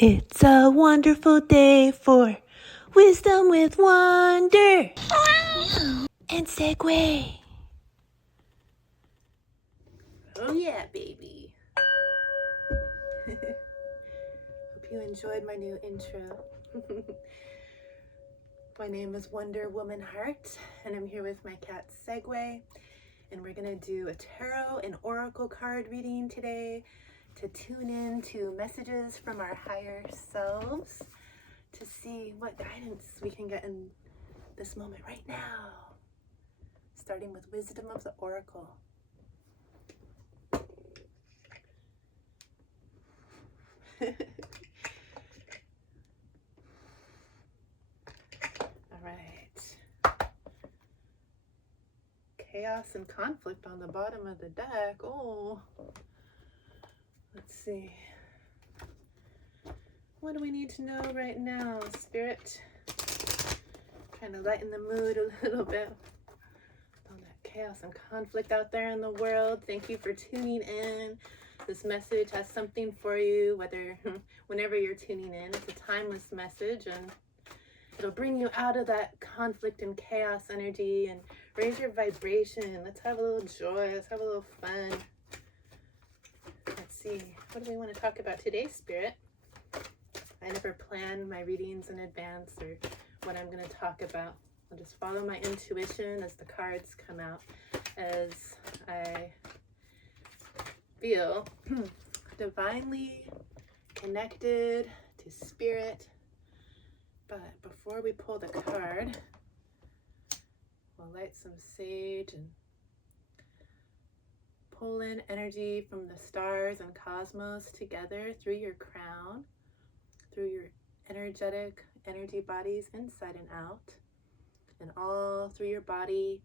It's a wonderful day for wisdom with wonder and Segue. Oh yeah, baby. Hope you enjoyed my new intro. My name is Wonder Woman Heart, and I'm here with my cat Segue, and we're gonna do a tarot and oracle card reading today to tune in to messages from our higher selves to see what guidance we can get in this moment right now. Starting with wisdom of the oracle. All right. Chaos and conflict on the bottom of the deck. Oh, let's see. What do we need to know right now, Spirit? Trying to lighten the mood a little bit. All that chaos and conflict out there in the world. Thank you for tuning in. This message has something for you, whenever you're tuning in. It's a timeless message, and it'll bring you out of that conflict and chaos energy and raise your vibration. Let's have a little joy. Let's have a little fun. Let's see. What do we want to talk about today, Spirit? I never plan my readings in advance or what I'm going to talk about. I'll just follow my intuition as the cards come out, as I feel divinely connected to Spirit. But before we pull the card, we'll light some sage and pull in energy from the stars and cosmos together through your crown, through your energy bodies inside and out, and all through your body,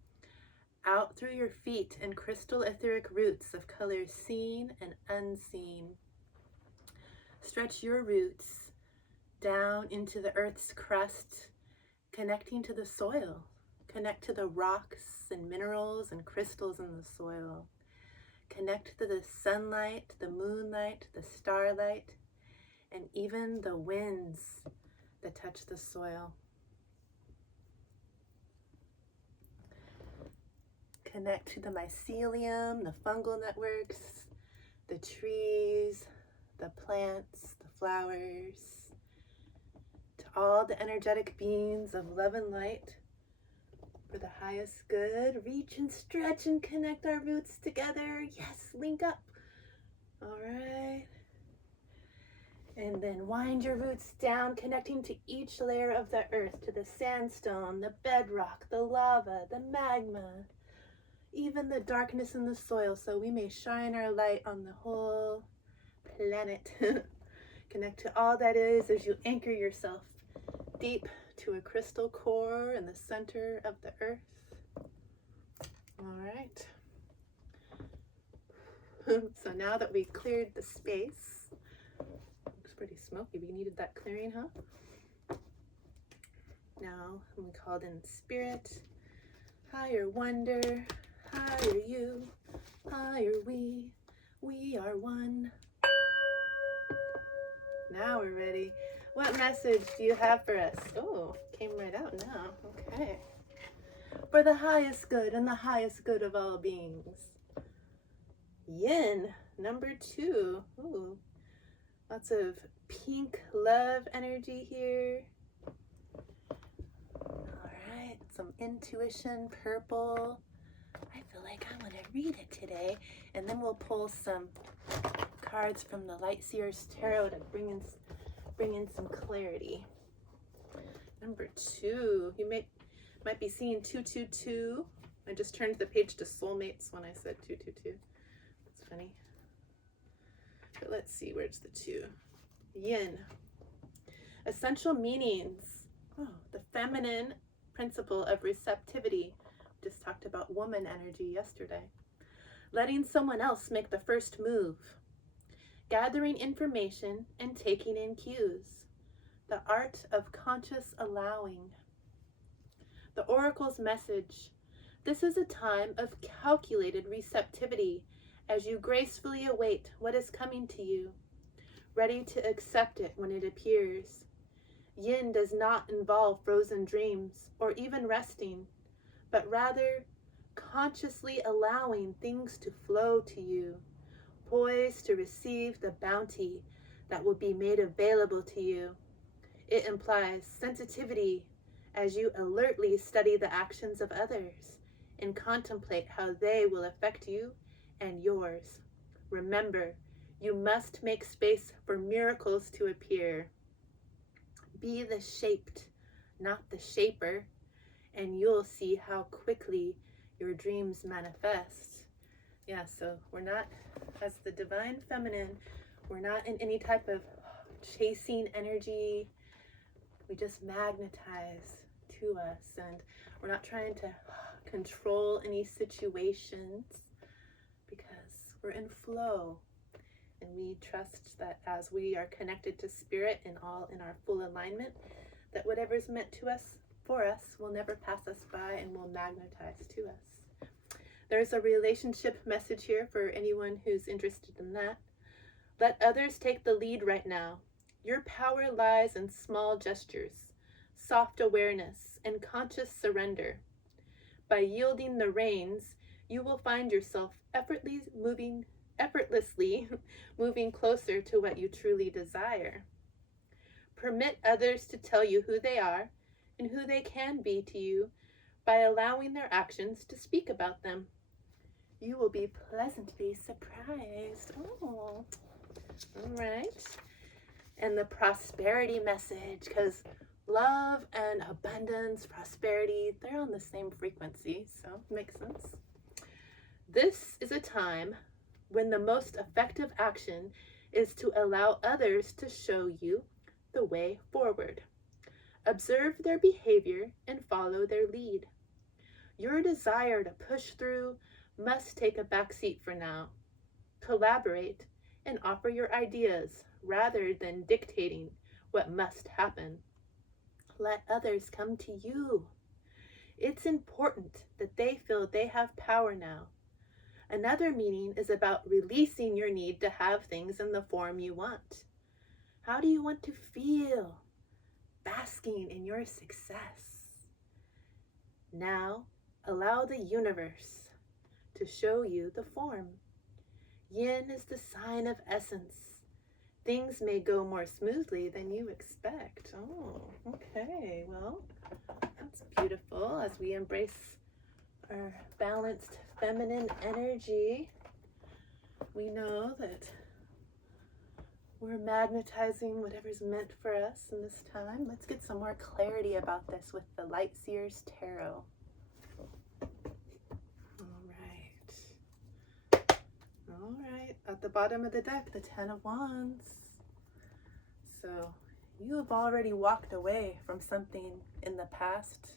out through your feet and crystal etheric roots of colors seen and unseen. Stretch your roots down into the earth's crust, connecting to the soil. Connect to the rocks and minerals and crystals in the soil. Connect to the sunlight, the moonlight, the starlight, and even the winds that touch the soil. Connect to the mycelium, the fungal networks, the trees, the plants, the flowers, to all the energetic beings of love and light for the highest good. Reach and stretch and connect our roots together. Yes, link up. All right. And then wind your roots down, connecting to each layer of the earth, to the sandstone, the bedrock, the lava, the magma, even the darkness in the soil, so we may shine our light on the whole planet. Connect to all that is as you anchor yourself deep to a crystal core in the center of the earth. All right. So now that we've cleared the space, looks pretty smoky. We needed that clearing, huh? Now we called in Spirit, higher wonder, higher you, higher we are one. Now we're ready. What message do you have for us? Oh, came right out now. Okay. For the highest good and the highest good of all beings. Yin, number 2. Ooh, lots of pink love energy here. All right, some intuition, purple. I feel like I want to read it today. And then we'll pull some cards from the Light Seer's Tarot to bring in some clarity. Number 2, you might be seeing 222. I just turned the page to soulmates when I said 222. That's funny. But let's see, where's the 2? Yin. Essential meanings. Oh, the feminine principle of receptivity. Just talked about woman energy yesterday. Letting someone else make the first move. Gathering information and taking in cues. The art of conscious allowing. The oracle's message. This is a time of calculated receptivity as you gracefully await what is coming to you. ready to accept it when it appears. Yin does not involve frozen dreams or even resting, but rather consciously allowing things to flow to you, poised to receive the bounty that will be made available to you. It implies sensitivity as you alertly study the actions of others and contemplate how they will affect you and yours. Remember, you must make space for miracles to appear. Be the shaped, not the shaper, and you'll see how quickly your dreams manifest. Yeah, so we're not, as the divine feminine, we're not in any type of chasing energy. We just magnetize to us, and we're not trying to control any situations because we're in flow. And we trust that as we are connected to spirit and all in our full alignment, that whatever's meant to us, for us, will never pass us by and will magnetize to us. There's a relationship message here for anyone who's interested in that. Let others take the lead right now. Your power lies in small gestures, soft awareness, and conscious surrender. By yielding the reins, you will find yourself effortlessly moving closer to what you truly desire. Permit others to tell you who they are and who they can be to you by allowing their actions to speak about them. You will be pleasantly surprised. Oh, all right. And the prosperity message, because love and abundance, prosperity, they're on the same frequency, so it makes sense. This is a time when the most effective action is to allow others to show you the way forward. Observe their behavior and follow their lead. Your desire to push through must take a backseat for now. Collaborate and offer your ideas rather than dictating what must happen. Let others come to you. It's important that they feel they have power now. Another meaning is about releasing your need to have things in the form you want. How do you want to feel? Basking in your success. Now, allow the universe to show you the form. Yin is the sign of essence. Things may go more smoothly than you expect. Oh, okay. Well, that's beautiful as we embrace our balanced feminine energy. We know that we're magnetizing whatever's meant for us in this time. Let's get some more clarity about this with the Light Seer's Tarot. All right, at the bottom of the deck, the Ten of Wands. So you have already walked away from something in the past,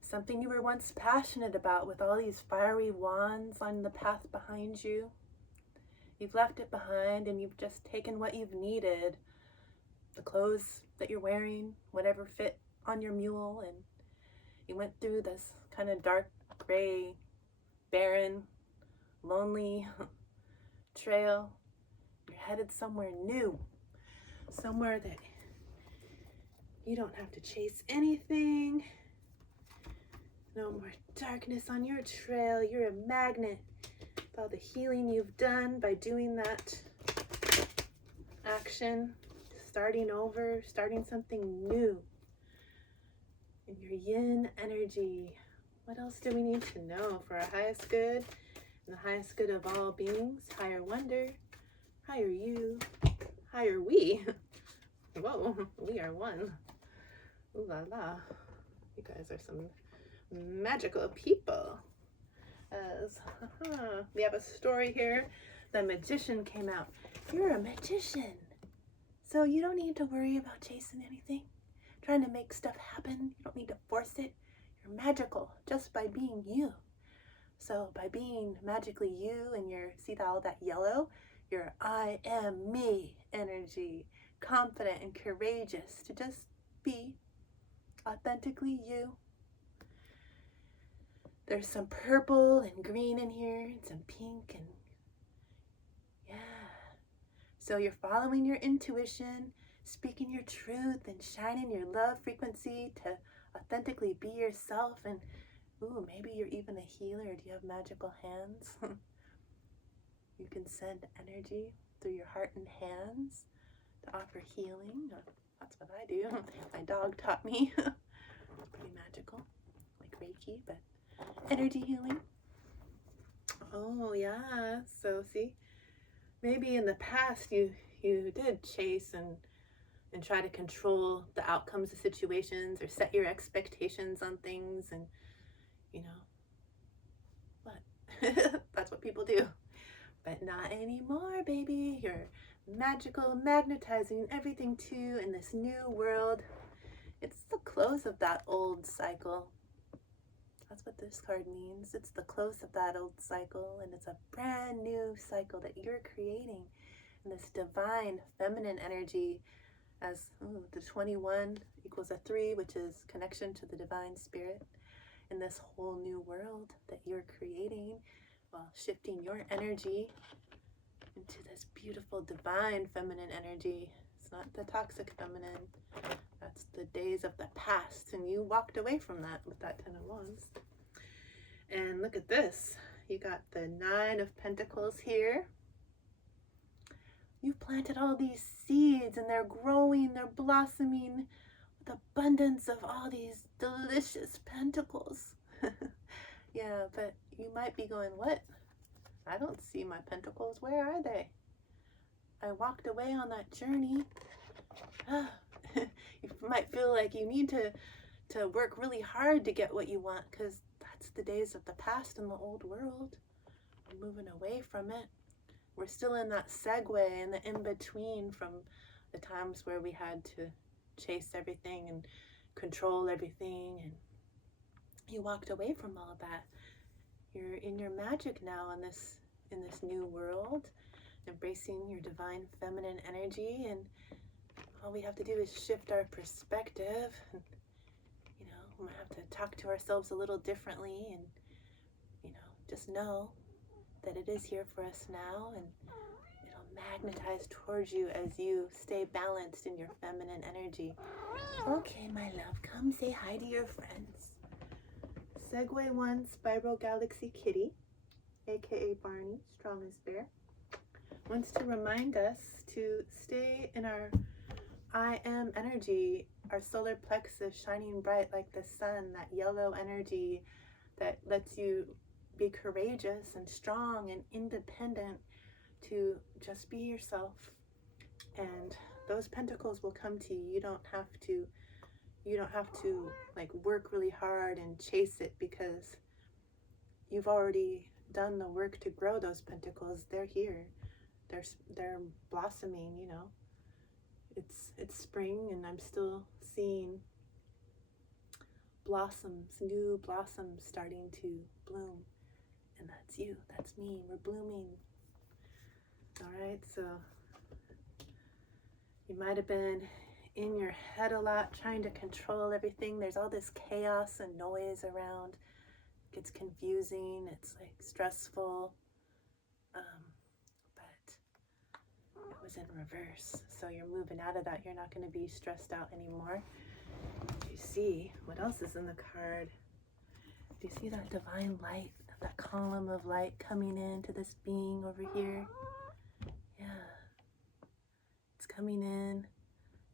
something you were once passionate about with all these fiery wands on the path behind you. You've left it behind and you've just taken what you've needed, the clothes that you're wearing, whatever fit on your mule, and you went through this kind of dark, gray, barren, lonely trail. You're headed somewhere new, somewhere that you don't have to chase anything. No more darkness on your trail. You're a magnet with all the healing you've done by doing that action, starting over, starting something new in your yin energy. What else do we need to know for our highest good and the highest good of all beings? Higher wonder, higher you, higher we. Whoa, we are one. Ooh la la. You guys are some magical people. As we have a story here. The magician came out. You're a magician, so you don't need to worry about chasing anything, trying to make stuff happen. You don't need to force it. You're magical just by being you. So by being magically you and see all that yellow, your I am me energy, confident and courageous to just be authentically you. There's some purple and green in here, and some pink, and yeah. So you're following your intuition, speaking your truth, and shining your love frequency to authentically be yourself. And ooh, maybe you're even a healer. Do you have magical hands? You can send energy through your heart and hands to offer healing. That's what I do. My dog taught me. Pretty magical, like Reiki, but energy healing. Oh yeah, so see, maybe in the past you did chase and try to control the outcomes of situations or set your expectations on things, and you know what? That's what people do. But not anymore, baby. You're magical, magnetizing everything too in this new world. It's the close of that old cycle. That's what this card means. It's the close of that old cycle, and it's a brand new cycle that you're creating. And this divine feminine energy, as the 21 equals a 3, which is connection to the divine spirit, in this whole new world that you're creating, while shifting your energy into this beautiful divine feminine energy. It's not the toxic feminine. That's the days of the past, and you walked away from that with that 10 of Wands. And look at this. You got the 9 of Pentacles here. You've planted all these seeds, and they're growing, they're blossoming with abundance of all these delicious pentacles. Yeah, but you might be going, what? I don't see my pentacles. Where are they? I walked away on that journey. You might feel like you need to work really hard to get what you want, because that's the days of the past in the old world. We're moving away from it. We're still in that segue in the in-between from the times where we had to chase everything and control everything, and you walked away from all that. You're in your magic now in this new world, embracing your divine feminine energy, and all we have to do is shift our perspective, and we might have to talk to ourselves a little differently, and just know that it is here for us now, and it'll magnetize towards you as you stay balanced in your feminine energy. Okay, my love, come say hi to your friends. Segue 1 Spiral Galaxy Kitty, aka Barney, Strongest Bear, wants to remind us to stay in our I am energy, our solar plexus shining bright like the sun, that yellow energy that lets you be courageous and strong and independent to just be yourself. And those pentacles will come to you. You don't have to like work really hard and chase it, because you've already done the work to grow those pentacles. They're here. They're blossoming, It's spring, and I'm still seeing blossoms, new blossoms starting to bloom. And that's you, that's me, we're blooming. All right, so you might have been in your head a lot, trying to control everything. There's all this chaos and noise around. It gets confusing, it's like stressful. But it was in reverse. So you're moving out of that. You're not going to be stressed out anymore. You see, what else is in the card? Do you see that divine light, that column of light coming into this being over here? Yeah. It's coming in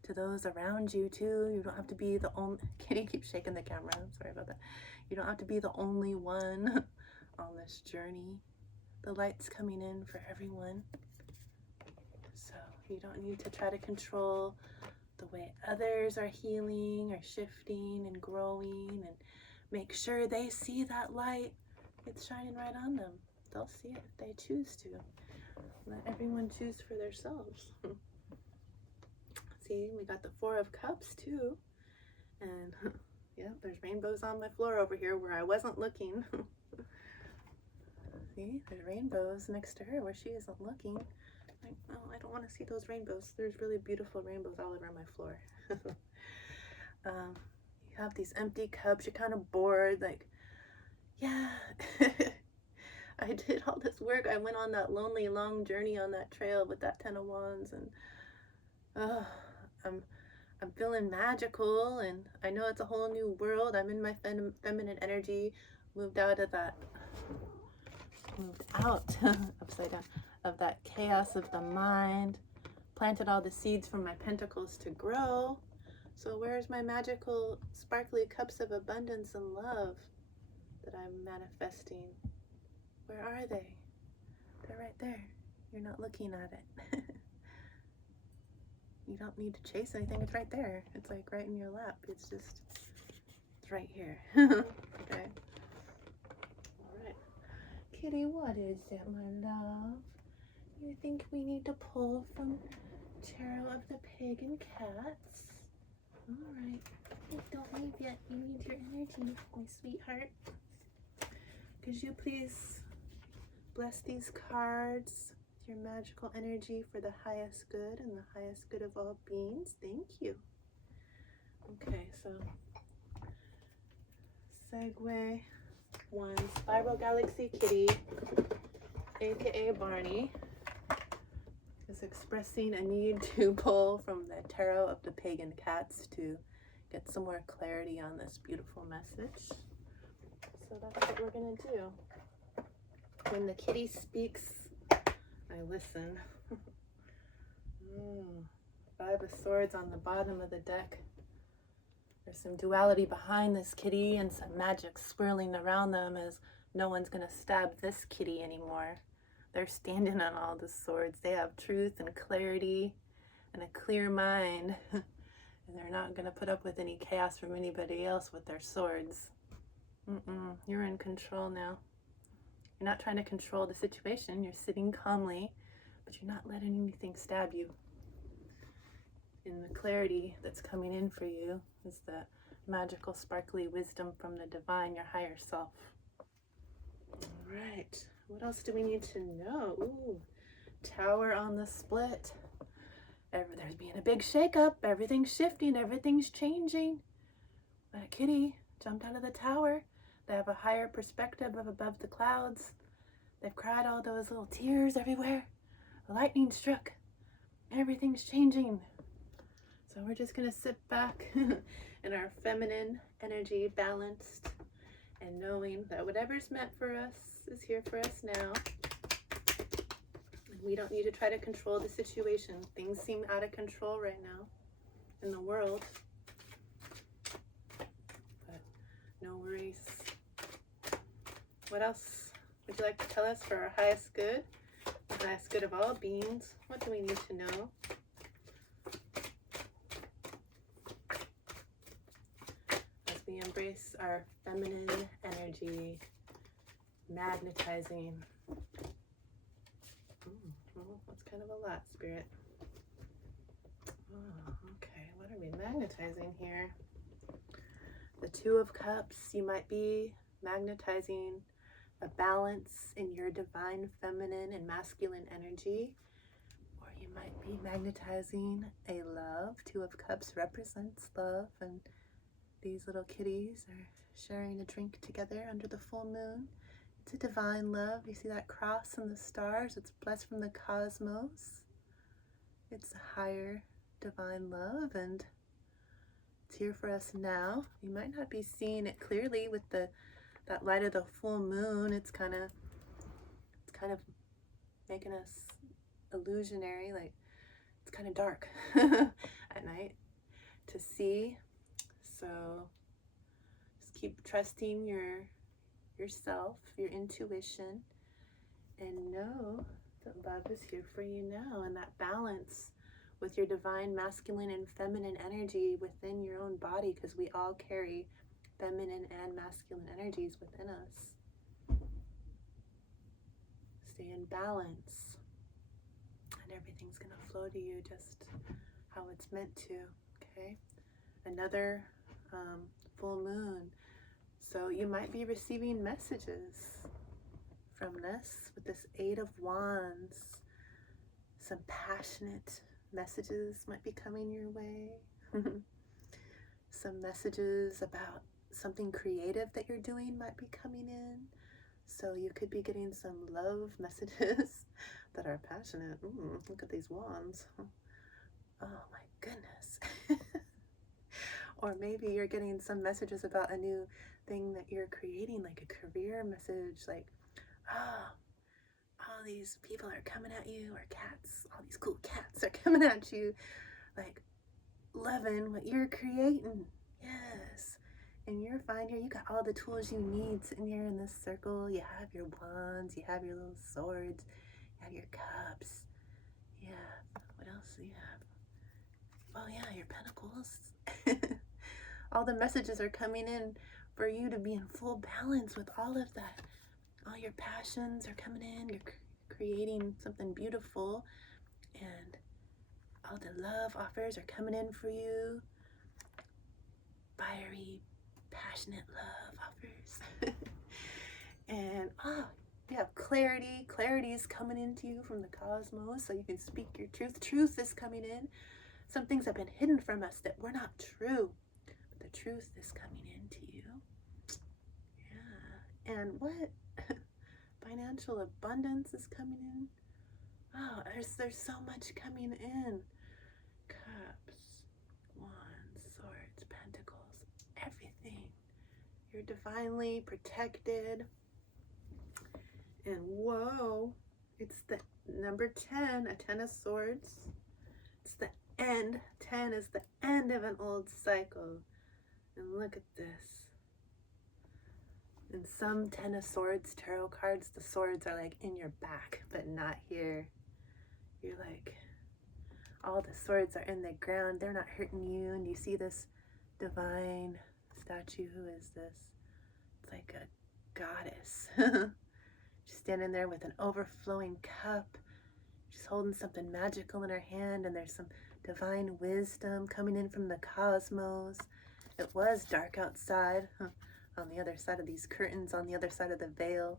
to those around you too. You don't have to be the only, Kitty keeps shaking the camera, I'm sorry about that. You don't have to be the only one on this journey. The light's coming in for everyone. So you don't need to try to control the way others are healing or shifting and growing, and make sure they see that light. It's shining right on them. They'll see it if they choose to. Let everyone choose for themselves. See, we got the 4 of Cups too. And yeah, there's rainbows on my floor over here where I wasn't looking. See, there's rainbows next to her where she isn't looking. Like, no, I don't want to see those rainbows. There's really beautiful rainbows all over my floor. You have these empty cups. You're kind of bored. Like, yeah, I did all this work. I went on that lonely, long journey on that trail with that 10 of Wands, and I'm feeling magical, and I know it's a whole new world. I'm in my feminine energy, moved out upside down, of that chaos of the mind, planted all the seeds from my pentacles to grow. So where's my magical, sparkly cups of abundance and love that I'm manifesting? Where are they? They're right there. You're not looking at it. You don't need to chase anything. It's right there. It's like right in your lap. It's right here. Okay. All right. Kitty, what is it, my love? You think we need to pull from Tarot of the Pagan Cats? All right. Don't leave yet. You need your energy, my sweetheart. Could you please bless these cards with your magical energy for the highest good and the highest good of all beings? Thank you. Okay, so Segue 1, Spiral Galaxy Kitty, aka Barney, is expressing a need to pull from the Tarot of the Pagan Cats to get some more clarity on this beautiful message. So that's what we're gonna do. When the kitty speaks, I listen. Five of Swords on the bottom of the deck. There's some duality behind this kitty and some magic swirling around them, as no one's gonna stab this kitty anymore. They're standing on all the swords. They have truth and clarity and a clear mind. And they're not gonna put up with any chaos from anybody else with their swords. You're in control now. You're not trying to control the situation. You're sitting calmly, but you're not letting anything stab you. And the clarity that's coming in for you is the magical, sparkly wisdom from the divine, your higher self. All right. What else do we need to know? Ooh, Tower on the split. There's being a big shakeup. Everything's shifting. Everything's changing. That kitty jumped out of the tower. They have a higher perspective of above the clouds. They've cried all those little tears everywhere. The lightning struck. Everything's changing. So we're just going to sit back in our feminine energy, balanced, and knowing that whatever's meant for us is here for us now. And we don't need to try to control the situation. Things seem out of control right now in the world. But no worries. What else would you like to tell us for our highest good? The highest good of all beings. What do we need to know? As we embrace our feminine energy, magnetizing. Well, that's kind of a lot, Spirit. Oh, okay, what are we magnetizing here? The Two of Cups. You might be magnetizing a balance in your divine feminine and masculine energy, or you might be magnetizing a love. Two of Cups represents love, and these little kitties are sharing a drink together under the full moon. It's a divine love. You see that cross and the stars? It's blessed from the cosmos. It's a higher divine love, and it's here for us now. You might not be seeing it clearly with that light of the full moon. It's kind of making us illusionary, like it's kind of dark at night to see. So just keep trusting yourself, your intuition, and know that love is here for you now, and that balance with your divine masculine and feminine energy within your own body, because we all carry feminine and masculine energies within us. Stay in balance, and everything's gonna flow to you just how it's meant to. Okay, another full moon, so you might be receiving messages from this with this Eight of Wands. Some passionate messages might be coming your way. Some messages about something creative that you're doing might be coming in. So you could be getting some love messages that are passionate. Look at these wands. Oh my goodness. Or maybe you're getting some messages about a new thing that you're creating, like a career message, like, oh, all these people are coming at you, or cats, all these cool cats are coming at you, like, loving what you're creating. Yes. And you're fine here. You got all the tools you need sitting here in this circle. You have your wands, you have your little swords, you have your cups. Yeah. What else do you have? Oh yeah, your pentacles. All the messages are coming in for you to be in full balance with all of that. All your passions are coming in. You're creating something beautiful, and all the love offers are coming in for you. Fiery, passionate love offers. And you have clarity. Clarity is coming into you from the cosmos, so you can speak your truth. Truth is coming in. Some things have been hidden from us that were not true, but the truth is coming into you. Yeah. And what? Financial abundance is coming in. Oh, there's so much coming in. Cups, wands, swords, pentacles, everything. You're divinely protected. And whoa, it's the number 10, a 10 of swords. It's the end. 10 is the end of an old cycle. And look at this. In some 10 of swords tarot cards, the swords are like in your back, but not here. You're like, all the swords are in the ground. They're not hurting you. And you see this divine statue. Who is this? It's like a goddess. She's standing there with an overflowing cup. She's holding something magical in her hand, and there's some divine wisdom coming in from the cosmos. It was dark outside. On the other side of these curtains, on the other side of the veil,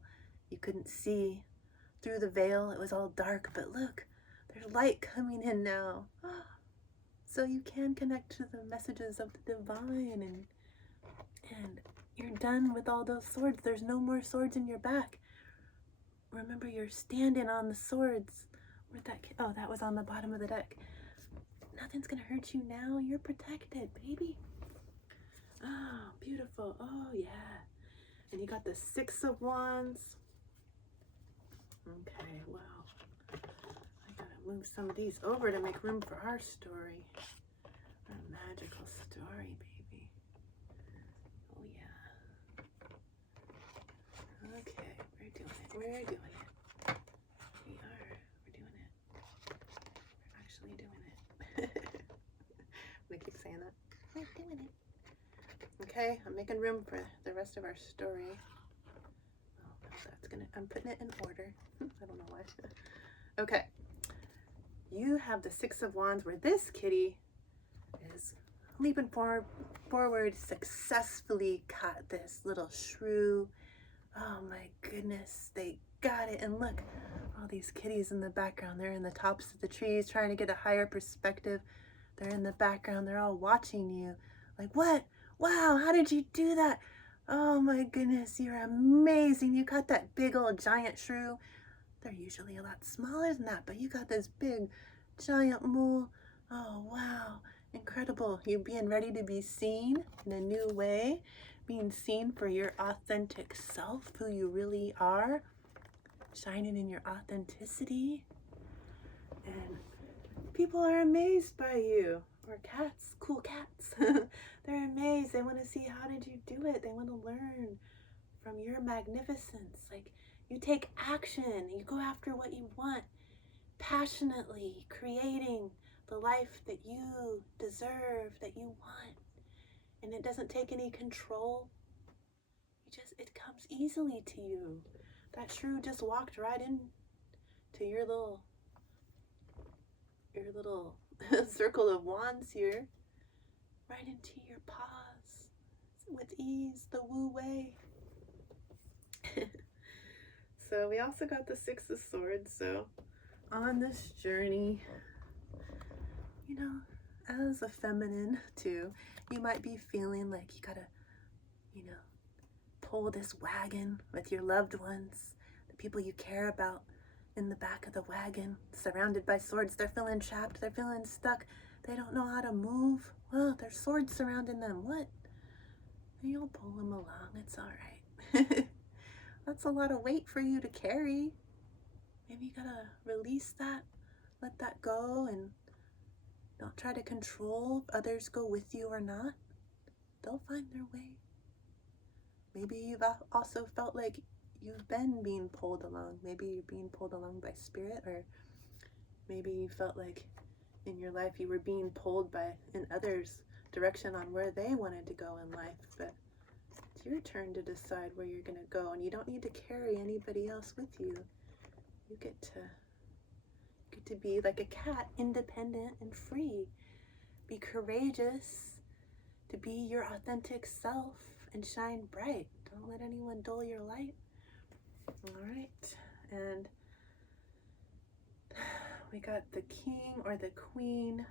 you couldn't see through the veil. It was all dark, but look, there's light coming in now. So you can connect to the messages of the divine, and you're done with all those swords. There's no more swords in your back. Remember, you're standing on the swords. Where'd that? Oh, that was on the bottom of the deck. Nothing's gonna hurt you now. You're protected, baby. Oh, beautiful. Oh, yeah. And you got the 6 of Wands. Okay, wow. I gotta move some of these over to make room for our story. Our magical story, baby. Oh, yeah. Okay, we're doing it. We're doing it. We are. We're doing it. We're actually doing it. We keep saying that. We're doing it. Okay, I'm making room for the rest of our story. Oh, I'm putting it in order. I don't know why. Okay. You have the 6 of Wands, where this kitty is leaping forward, successfully caught this little shrew. Oh my goodness, they got it. And look, all these kitties in the background. They're in the tops of the trees trying to get a higher perspective. They're in the background. They're all watching you. Like, what? Wow, how did you do that? Oh my goodness, you're amazing. You got that big old giant shrew. They're usually a lot smaller than that, but you got this big giant mole. Oh wow, incredible. You being ready to be seen in a new way, being seen for your authentic self, who you really are, shining in your authenticity. And people are amazed by you. Or cats, cool cats. They're amazed. They want to see, how did you do it? They want to learn from your magnificence. Like, you take action. You go after what you want, passionately creating the life that you deserve, that you want. And it doesn't take any control. It comes easily to you. That shrew just walked right in to your little circle of wands here, right into your paws with ease, the Wu way. So we also got the 6 of Swords. So on this journey, you know, as a feminine too, you might be feeling like you gotta, pull this wagon with your loved ones, the people you care about, in the back of the wagon, surrounded by swords. They're feeling trapped, they're feeling stuck, they don't know how to move. Well, there's swords surrounding them. What? You'll pull them along, it's all right. That's a lot of weight for you to carry. Maybe you gotta release that, let that go, and don't try to control if others go with you or not. They'll find their way. Maybe you've also felt like you've been being pulled along. Maybe you're being pulled along by spirit, or maybe you felt like in your life you were being pulled by in others' direction on where they wanted to go in life. But it's your turn to decide where you're going to go, and you don't need to carry anybody else with you. You get to be like a cat, independent and free. Be courageous to be your authentic self and shine bright. Don't let anyone dull your light. All right, and we got the king or the queen.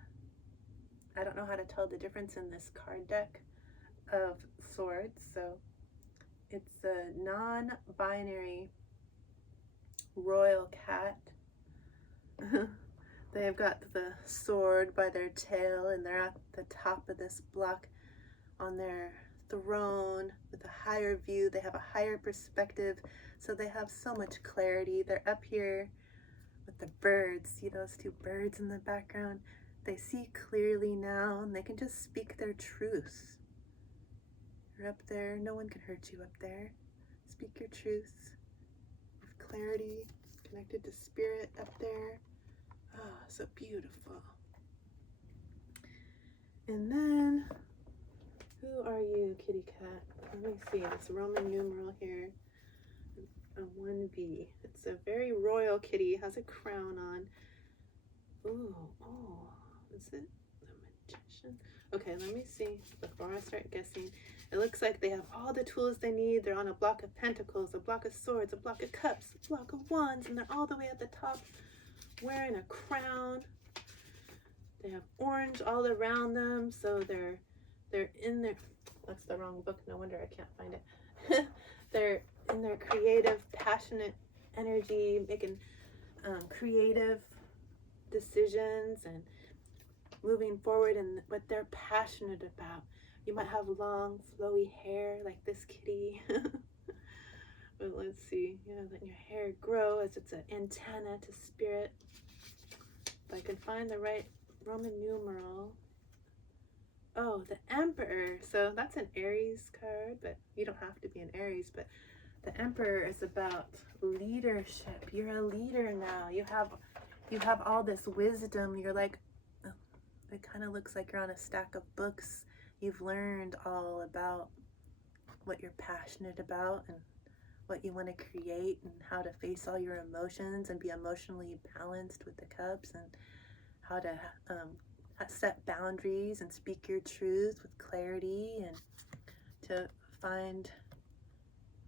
I don't know how to tell the difference in this card deck of swords. So it's a non-binary royal cat. They've got the sword by their tail, and they're at the top of this block on their throne with a higher view. They have a higher perspective, so they have so much clarity. They're up here with the birds. See those two birds in the background? They see clearly now, and they can just speak their truth. You're up there. No one can hurt you up there. Speak your truth with clarity, connected to spirit up there. Oh, so beautiful. And then, who are you, kitty cat? Let me see, this Roman numeral here, a 1B. It's a very royal kitty, has a crown on. Ooh, oh, is it the magician? Okay, let me see before I start guessing. It looks like they have all the tools they need. They're on a block of pentacles, a block of swords, a block of cups, a block of wands, and they're all the way at the top wearing a crown. They have orange all around them, so they're in their, that's the wrong book, no wonder I can't find it. They're in their creative, passionate energy, making creative decisions and moving forward in what they're passionate about. You might have long, flowy hair like this kitty. But let's see, yeah, letting your hair grow as it's an antenna to spirit. If I can find the right Roman numeral. Oh, the Emperor. So that's an Aries card, but you don't have to be an Aries. But the Emperor is about leadership. You're a leader now. You have all this wisdom. You're like, it kind of looks like you're on a stack of books. You've learned all about what you're passionate about and what you want to create, and how to face all your emotions and be emotionally balanced with the cups, and how to set boundaries and speak your truth with clarity, and to find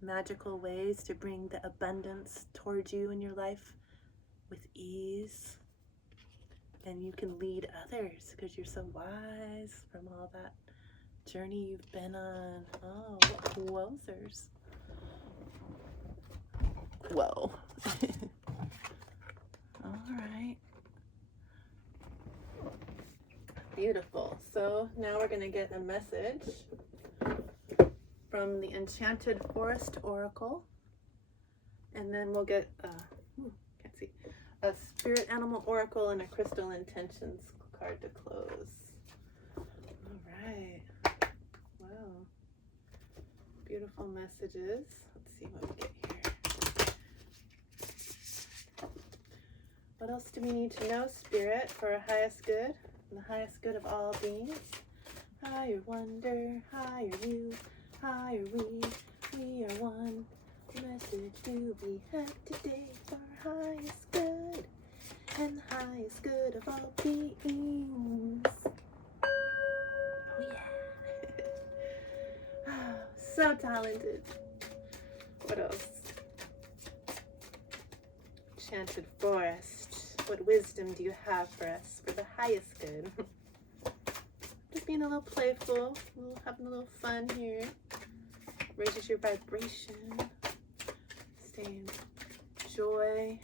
magical ways to bring the abundance towards you in your life with ease. And you can lead others because you're so wise from all that journey you've been on. Oh, wowzers. Whoa. All right. Beautiful. So now we're going to get a message from the Enchanted Forest Oracle. And then we'll get, can't see, a Spirit Animal Oracle and a Crystal Intentions card to close. All right. Wow. Beautiful messages. Let's see what we get here. What else do we need to know, Spirit, for our highest good and the highest good of all beings? Higher wonder, higher you, higher we are one. Message do we have today for our highest good and the highest good of all beings? Oh yeah. So talented. What else? Enchanted Forest. What wisdom do you have for us for the highest good? Just being a little playful, having a little fun here. raises your vibration. Stay in joy.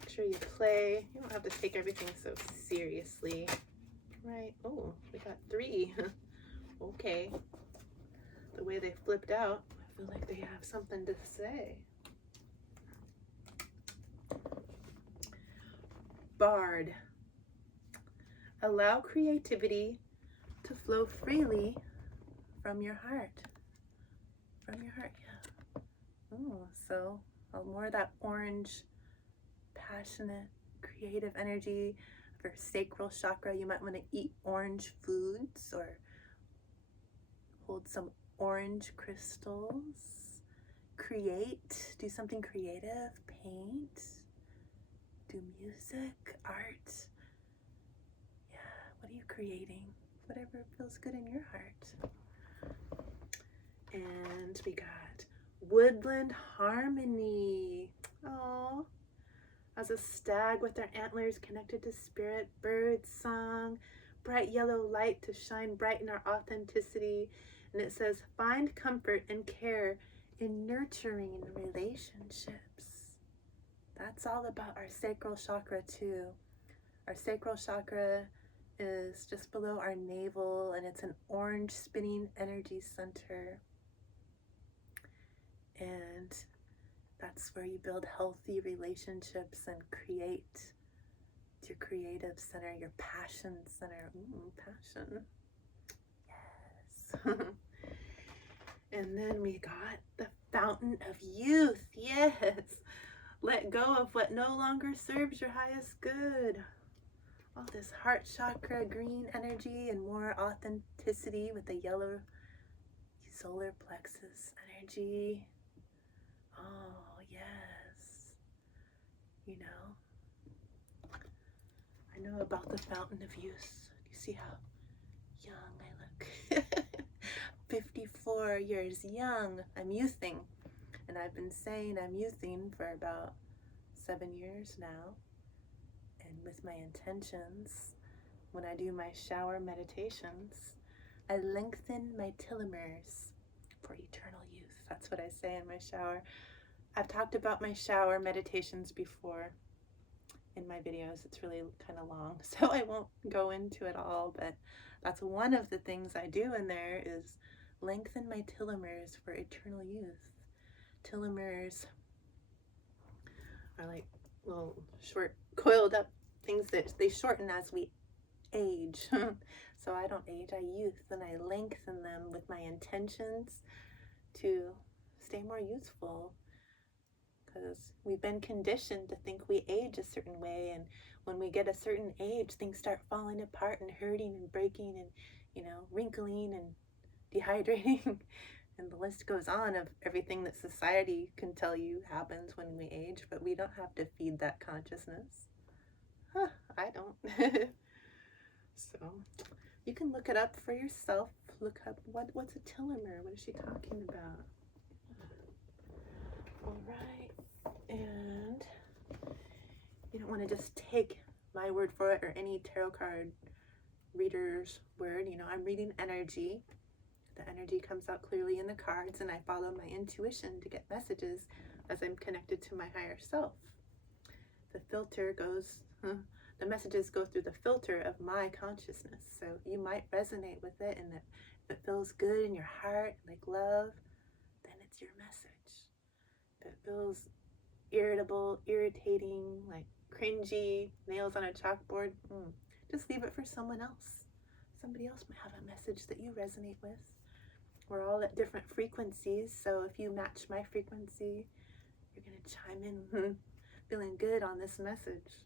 Make sure you play. You don't have to take everything so seriously. Right. Oh, we got 3. Okay. The way they flipped out, I feel like they have something to say. Bard. Allow creativity to flow freely from your heart. From your heart, yeah. Oh, so more of that orange, passionate, creative energy. For sacral chakra, you might want to eat orange foods or hold some orange crystals. Create, do something creative, paint, do music, art. Yeah, what are you creating? Whatever feels good in your heart. And we got woodland harmony. Oh, as a stag with their antlers connected to spirit, bird song, bright yellow light to shine bright in our authenticity. And it says, find comfort and care in nurturing relationships. That's all about our sacral chakra too. Our sacral chakra is just below our navel, and it's an orange spinning energy center. And that's where you build healthy relationships and create your creative center, your passion center. Ooh, passion. Yes. And then we got the fountain of youth. Yes. Let go of what no longer serves your highest good. All this heart chakra, green energy, and more authenticity with the yellow solar plexus energy. Oh, yes. You know, I know about the fountain of youth. You see how young I look? 54 years young. I'm youthing. And I've been saying I'm youthing for about 7 years now. And with my intentions, when I do my shower meditations, I lengthen my telomeres for eternal youth. That's what I say in my shower. I've talked about my shower meditations before in my videos. It's really kind of long, so I won't go into it all, but that's one of the things I do in there is lengthen my telomeres for eternal youth. Telomeres are like little short coiled up things that they shorten as we age. So I don't age, I youth, and I lengthen them with my intentions to stay more youthful. Because we've been conditioned to think we age a certain way, and when we get a certain age, things start falling apart and hurting and breaking and, you know, wrinkling and dehydrating. And the list goes on of everything that society can tell you happens when we age, but we don't have to feed that consciousness. Huh, I don't. So you can look it up for yourself. Look up what's a telomere? What is she talking about? All right. And you don't want to just take my word for it or any tarot card reader's word. You know, I'm reading energy. The energy comes out clearly in the cards, and I follow my intuition to get messages as I'm connected to my higher self. The filter goes, the messages go through the filter of my consciousness. So you might resonate with it, and if it feels good in your heart, like love, then it's your message. If it feels irritable, irritating, like cringy, nails on a chalkboard, just leave it for someone else. Somebody else might have a message that you resonate with. We're all at different frequencies, so if you match my frequency, you're going to chime in feeling good on this message.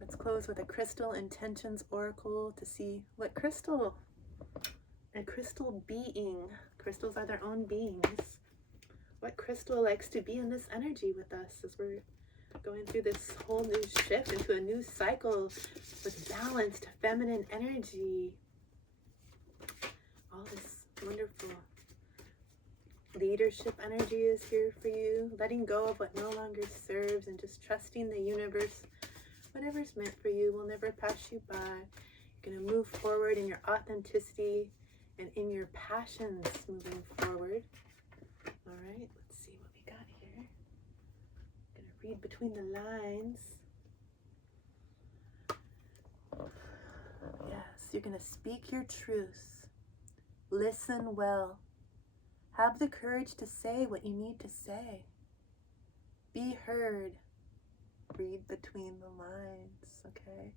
Let's close with a crystal intentions oracle to see what crystal, a crystal being, crystals are their own beings, what crystal likes to be in this energy with us as we're going through this whole new shift into a new cycle with balanced feminine energy. All this wonderful leadership energy is here for you, letting go of what no longer serves and just trusting the universe. Whatever's meant for you will never pass you by. You're going to move forward in your authenticity and in your passions moving forward. All right, let's see what we got here. I'm going to read between the lines. Yes, you're going to speak your truth. Listen well. Have the courage to say what you need to say. Be heard. Read between the lines, okay?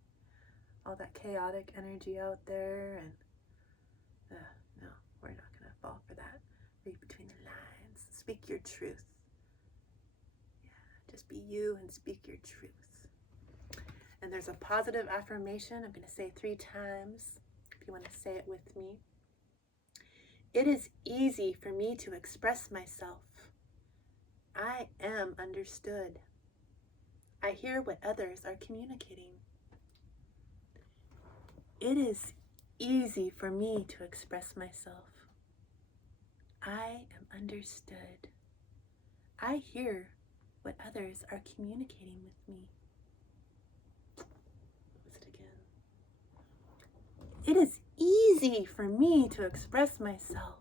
All that chaotic energy out there, and no, we're not going to fall for that. Read between the lines. Speak your truth. Yeah, just be you and speak your truth. And there's a positive affirmation I'm going to say 3 times, if you want to say it with me. It is easy for me to express myself. I am understood. I hear what others are communicating. It is easy for me to express myself. I am understood. I hear what others are communicating with me. What was it again? It is easy for me to express myself.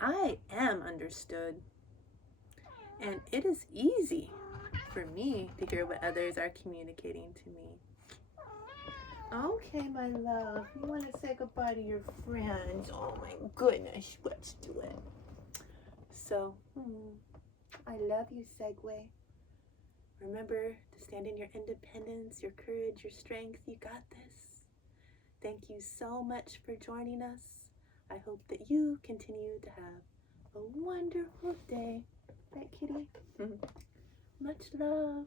I am understood. And it is easy for me to hear what others are communicating to me. Okay, my love, you want to say goodbye to your friends? Oh my goodness, let's do it. So, I love you, Segue. Remember to stand in your independence, your courage, your strength. You got this. Thank you so much for joining us. I hope that you continue to have a wonderful day. Right, kitty? Much love.